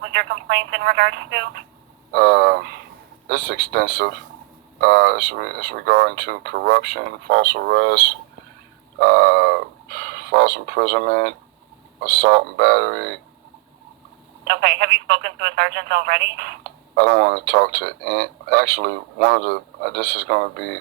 was your complaint in regards to? It's extensive. It's regarding to corruption, false arrest, false imprisonment, assault and battery. Okay, have you spoken to a sergeant already? I don't want to talk to. Actually, this is going to be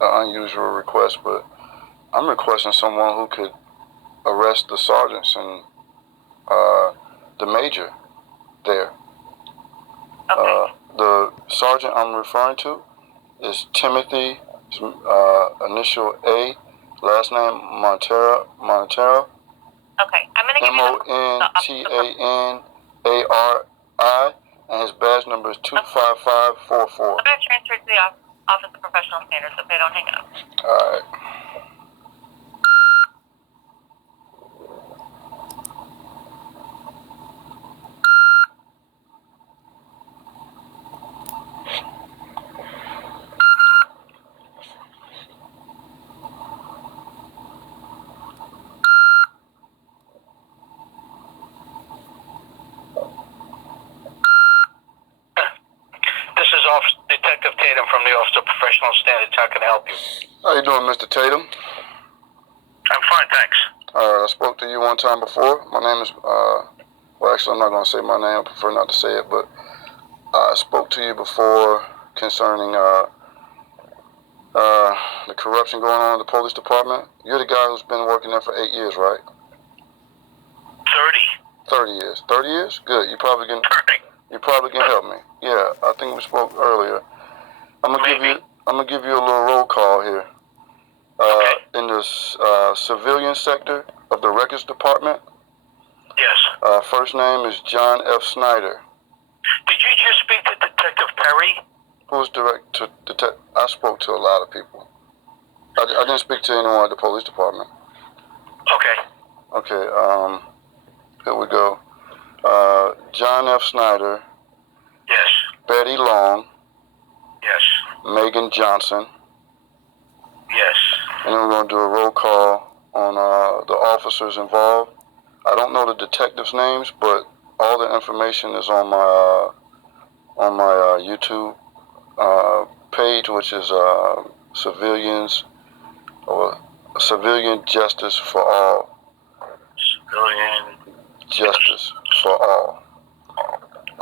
an unusual request, but I'm requesting someone who could arrest the sergeants and the major there. Okay. The sergeant I'm referring to is Timothy, initial A, last name Montero. Okay, I'm going to give you MONTANARI, and his badge number is 25544. I'm going to transfer to the Office of Professional Standards, okay? Don't hang up. All right. This is Detective Tatum from the Office of Professional Standards. How can I help you? How you doing, Mr. Tatum? I'm fine, thanks. I spoke to you one time before. My name is, well, actually, I'm not going to say my name. I prefer not to say it, but I spoke to you before concerning the corruption going on in the police department. You're the guy who's been working there for 8 years, right? 30 years. 30 years? Good. You probably can help me. Yeah, I think we spoke earlier. I'm gonna give you a little roll call here. In the civilian sector of the records department. Yes. First name is John F. Snyder. Did you just speak to Detective Perry? Who's I spoke to a lot of people. I didn't speak to anyone at the police department. Okay. Okay, here we go. John F. Snyder. Yes. Betty Long. Yes. Megan Johnson. Yes. And then we're going to do a roll call on the officers involved. I don't know the detectives' names, but all the information is on my YouTube page, which is Civilian Justice for All. Civilian Justice for All. I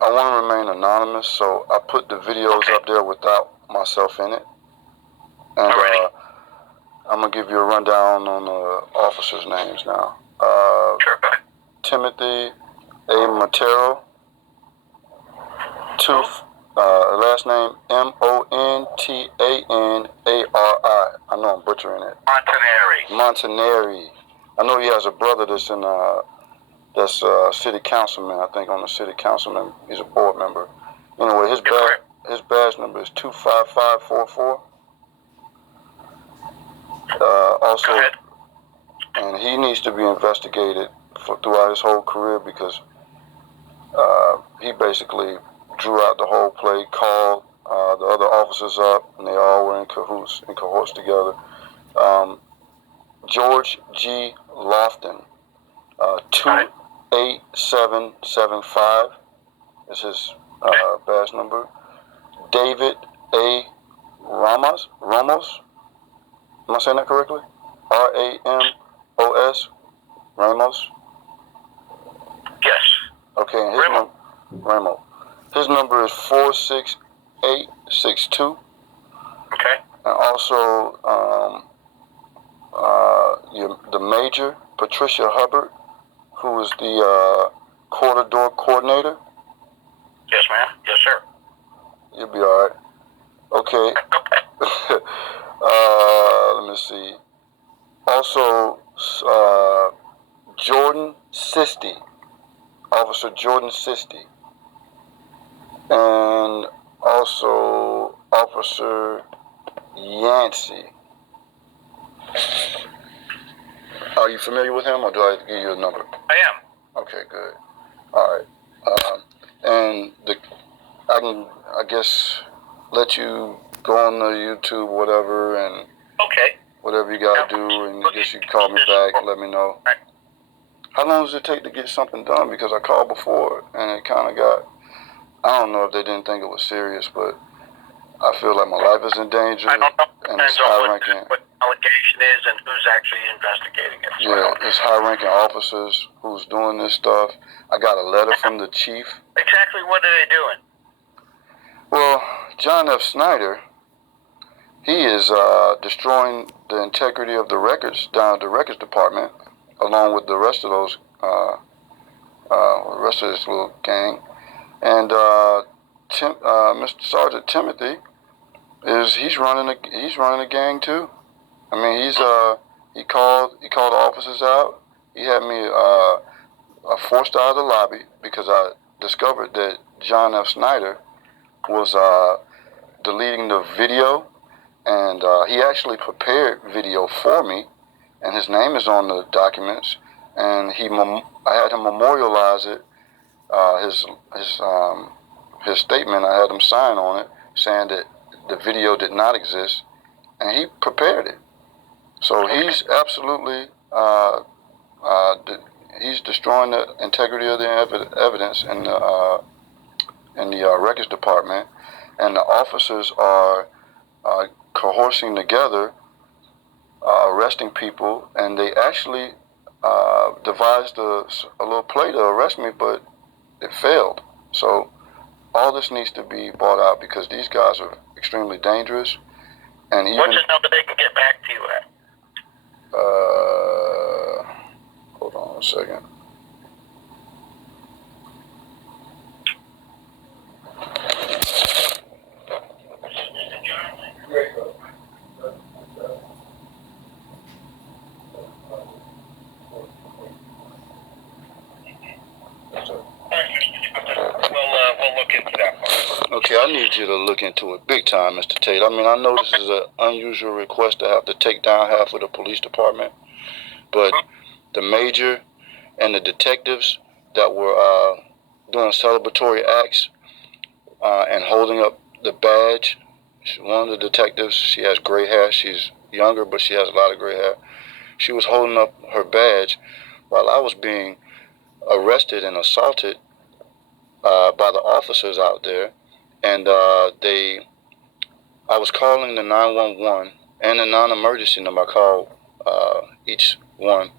want to remain anonymous, so I put the videos up there without myself in it. And I'm gonna give you a rundown on the officers' names now. Sure. Timothy A. Montero. Last name Montanari. I know I'm butchering it. Montanari. I know he has a brother that's in that's city councilman. I think on the city councilman, he's a board member. Anyway, his badge number is 25544. Also, and he needs to be investigated throughout his whole career because he basically drew out the whole play, called the other officers up, and they all were in cohorts together. George G. Lofton, 28775 is his badge number. David A. Ramos? Am I saying that correctly? Ramos? Ramos? Yes. Okay, and Ramos. His number is 46862. Okay. And also, the Major, Patricia Hubbard, who is the quarter door coordinator. Yes, ma'am. Yes, sir. You'll be all right. Okay. Let me see. Also, Jordan Sisti, Officer Jordan Sisti, and also Officer Yancey. Are you familiar with him, or do I give you a number? I am. Okay, good. All right. And I can, I guess, let you go on the YouTube, whatever, and okay. Whatever you gotta do, and I guess you can call me back and let me know. How long does it take to get something done? Because I called before and it kind of got, I don't know if they didn't think it was serious, but I feel like my life is in danger. I don't know. And Depends it's on high-ranking. what the allegation is and who's actually investigating it. Yeah, it's high-ranking officers who's doing this stuff. I got a letter from the chief. Exactly what are they doing? Well, John F. Snyder, he is destroying the integrity of the records down at the records department, along with the rest of those, the rest of this little gang. And Mr. Sergeant Timothy he's running a gang too. I mean, he called the officers out. He had me forced out of the lobby because I discovered that John F. Snyder was deleting the video, and he actually prepared video for me, and his name is on the documents, and I had him memorialize it, his statement. I had him sign on it, saying that the video did not exist, and he prepared it. So he's absolutely he's destroying the integrity of the evidence in the records department, and the officers are coercing together, arresting people, and they actually devised a little play to arrest me, but it failed. So all this needs to be brought out because these guys are extremely dangerous. And even, what's the number they can get back to you at? Hold on a second. We'll look into that. Okay, I need you to look into it big time, Mr. Tate. I mean, I know this is an unusual request to have to take down half of the police department, but the major and the detectives that were doing celebratory acts and holding up the badge, one of the detectives, she has gray hair. She's younger, but she has a lot of gray hair. She was holding up her badge while I was being arrested and assaulted by the officers out there, and I was calling the 911 and the non-emergency number. I called each one,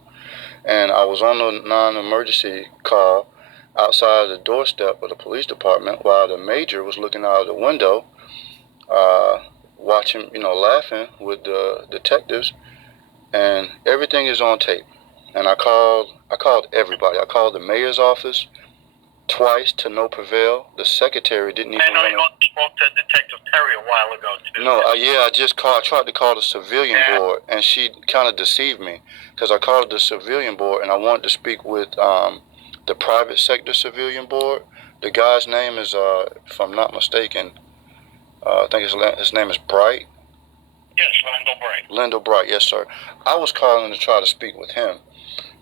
and I was on the non-emergency call outside the doorstep of the police department while the major was looking out of the window, watching, laughing with the detectives, and everything is on tape. And I called everybody. I called the mayor's office twice to no prevail. The secretary didn't even. I know you spoke to Detective Terry a while ago too. No, I just called. I tried to call the civilian board, and she kind of deceived me because I called the civilian board, and I wanted to speak with the private sector civilian board. The guy's name is, if I'm not mistaken, I think his name is Bright. Yes, Lendell Bright. Lendell Bright, yes, sir. I was calling to try to speak with him,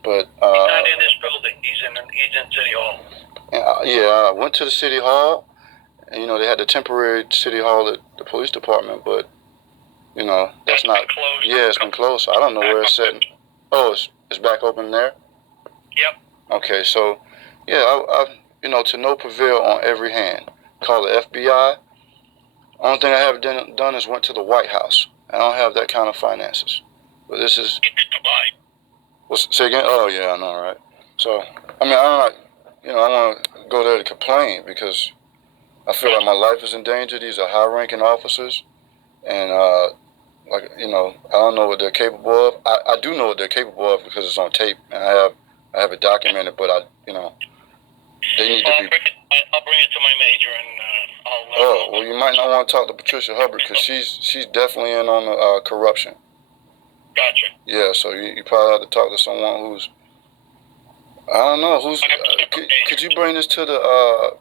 but he's not in this building. He's in City Hall. I went to the city hall, and they had the temporary city hall at the police department, but that's not closed. Yeah, it's been closed. So I don't know where it's sitting. Oh, it's back open there. Yep. Okay, so I to no prevail on every hand. Call the FBI. Only thing I haven't done is went to the White House. I don't have that kind of finances. But this is. Say again? Oh yeah, I know, right? So I mean, I want to go there to complain because I feel like my life is in danger. These are high-ranking officers, and I don't know what they're capable of. I do know what they're capable of because it's on tape, and I have it documented. But they need to be. I'll bring it to my major, and I'll. Oh well, you might not want to talk to Patricia Hubbard because she's definitely in on the corruption. Gotcha. Yeah, so you probably have to talk to someone who's. I don't know who's. Could you bring this to the? I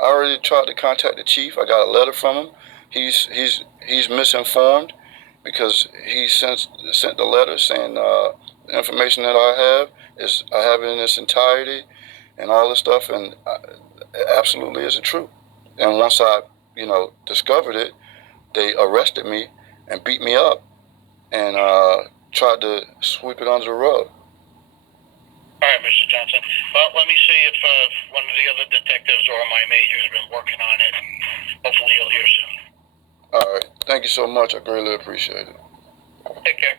already tried to contact the chief. I got a letter from him. He's misinformed because he sent the letter saying the information that I have it in its entirety and all this stuff, and it absolutely isn't true. And once I discovered it, they arrested me and beat me up and tried to sweep it under the rug. right, Mr. Johnson. Well, let me see if one of the other detectives or my major has been working on it. Hopefully you'll hear soon. All right. Thank you so much. I greatly appreciate it. Take care.